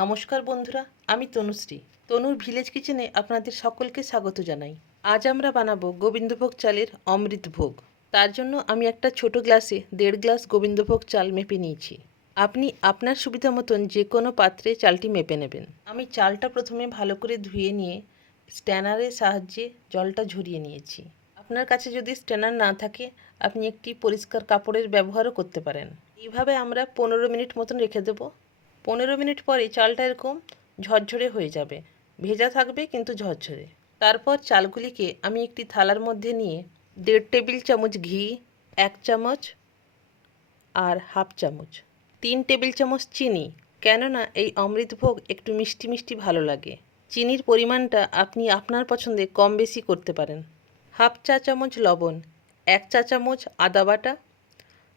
নমস্কার বন্ধুরা, আমি তনুশ্রী। তনুর ভিলেজ কিচেনে আপনাদের সকলকে স্বাগত জানাই। আজ আমরা বানাবো গোবিন্দভোগ চালের অমৃত ভোগ। তার জন্য আমি একটা ছোট গ্লাসে 1.5 গ্লাস গোবিন্দভোগ চাল মেপে নিয়েছি। আপনি আপনার সুবিধা মতন যে কোনো পাত্রে চালটি মেপে নেবেন। আমি চালটা প্রথমে ভালো করে ধুয়ে নিয়ে স্ট্যানারের সাহায্যে জলটা ঝরিয়ে নিয়েছি। আপনার কাছে যদি স্ট্যানার না থাকে আপনি একটি পরিষ্কার কাপড়ের ব্যবহারও করতে পারেন। এইভাবে আমরা 15 মিনিট মতন রেখে দেবো। 15 মিনিট পরে চালটা এরকম ঝরঝরে হয়ে যাবে, ভেজা থাকবে কিন্তু ঝরঝরে। তারপর চালগুলিকে আমি একটি থালার মধ্যে নিয়ে 1.5 টেবিল চামচ ঘি, 1 চামচ আর হাফ চামচ, 3 টেবিল চামচ চিনি, কেননা এই অমৃতভোগ একটু মিষ্টি মিষ্টি ভালো লাগে। চিনির পরিমাণটা আপনি আপনার পছন্দে কম বেশি করতে পারেন। হাফ চা চামচ লবণ, 1 চা চামচ আদা বাটা,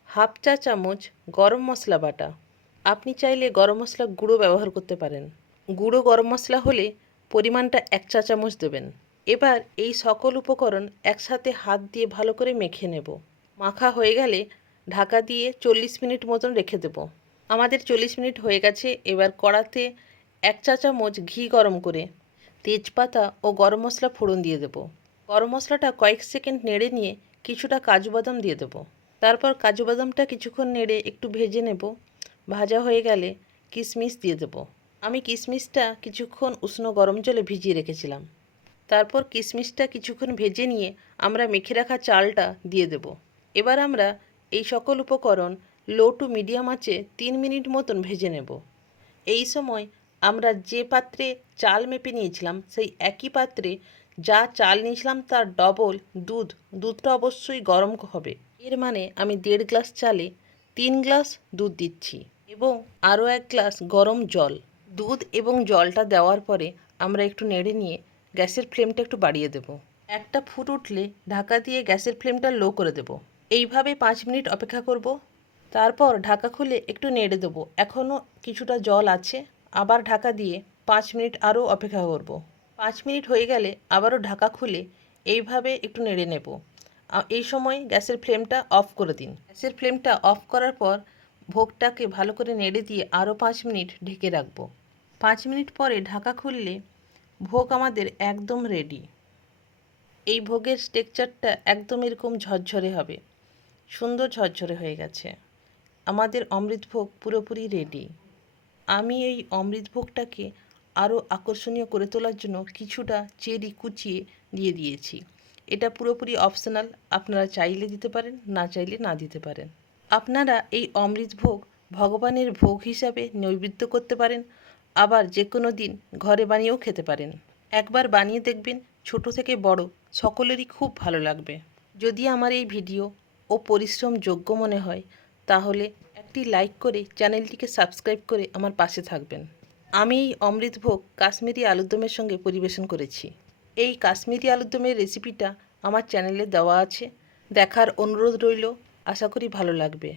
হাফ চা চামচ গরম মশলা বাটা। আপনি চাইলে গরম মশলা গুঁড়ো ব্যবহার করতে পারেন। গুঁড়ো গরম মশলা হলে পরিমাণটা 1 চা চামচ দেবেন। এবার এই সকল উপকরণ একসাথে হাত দিয়ে ভালো করে মেখে নেব। মাখা হয়ে গেলে ঢাকা দিয়ে 40 মিনিট মতন রেখে দেব। আমাদের 40 মিনিট হয়ে গেছে। এবার কড়াতে 1 চা চামচ ঘি গরম করে তেজপাতা ও গরম মশলা ফোড়ন দিয়ে দেব। গরম মশলাটা কয়েক সেকেন্ড নেড়ে নিয়ে কিছুটা কাজু বাদাম দিয়ে দেব। তারপর কাজু বাদামটা কিছুক্ষণ নেড়ে একটু ভেজে নেব। ভাজা হয়ে গেলে কিশমিশ দিয়ে দেব। আমি কিশমিশটা কিছুক্ষণ উষ্ণ গরম জলে ভিজিয়ে রেখেছিলাম। তারপর কিশমিশটা কিছুক্ষণ ভেজে নিয়ে আমরা মেখে রাখা চালটা দিয়ে দেব। এবার আমরা এই সকল উপকরণ লো টু মিডিয়াম আঁচে 3 মিনিট মতন ভেজে নেব। এই সময় আমরা যে পাত্রে চাল মেপে নিয়েছিলাম সেই একই পাত্রে যা চাল নিয়েছিলাম তার ডবল দুধটা অবশ্যই গরম হবে। এর মানে আমি 1.5 গ্লাস চালে 3 গ্লাস দুধ দিচ্ছি এবং আরও 1 গ্লাস গরম জল। দুধ এবং জলটা দেওয়ার পরে আমরা একটু নেড়ে নিয়ে গ্যাসের ফ্লেমটা একটু বাড়িয়ে দেব। একটা ফুট উঠলে ঢাকা দিয়ে গ্যাসের ফ্লেমটা লো করে দেব। এইভাবে 5 মিনিট অপেক্ষা করব। তারপর ঢাকা খুলে একটু নেড়ে দেবো। এখনও কিছুটা জল আছে। আবার ঢাকা দিয়ে 5 মিনিট আরও অপেক্ষা করব। 5 মিনিট হয়ে গেলে আবারও ঢাকা খুলে এইভাবে একটু নেড়ে নেব। এই সময় গ্যাসের ফ্লেমটা অফ করে দিন। গ্যাসের ফ্লেমটা অফ করার পর ভোগটাকে ভালো করে নেড়ে দিয়ে আরও 5 মিনিট ঢেকে রাখবো। 5 মিনিট পরে ঢাকা খুললে ভোগ আমাদের একদম রেডি। এই ভোগের টেক্সচারটা একদম এরকম ঝরঝরে হবে, সুন্দর ঝরঝরে হয়ে গেছে। আমাদের অমৃতভোগ পুরোপুরি রেডি। আমি এই অমৃতভোগটাকে আরও আকর্ষণীয় করে তোলার জন্য কিছুটা চেরি কুচিয়ে দিয়ে দিয়েছি। এটা পুরোপুরি অপশনাল, আপনারা চাইলে দিতে পারেন, না চাইলে না দিতে পারেন। আপনারা এই অমৃতভোগ ভগবানের ভোগ হিসাবে নৈবেদ্য করতে পারেন, আবার যে কোনো দিন ঘরে বানিয়েও খেতে পারেন। একবার বানিয়ে দেখবেন, ছোট থেকে বড় সকলেরই খুব ভালো লাগবে। যদি আমার এই ভিডিও ও পরিশ্রম যোগ্য মনে হয় তাহলে একটি লাইক করে চ্যানেলটিকে সাবস্ক্রাইব করে আমার পাশে থাকবেন। আমি এই অমৃতভোগ কাশ্মীরি আলুরদমের সঙ্গে পরিবেশন করেছি। এই কাশ্মীরি আলুরদমের রেসিপিটা আমার চ্যানেলে দেওয়া আছে, দেখার অনুরোধ রইল। আশা করি ভালো লাগবে।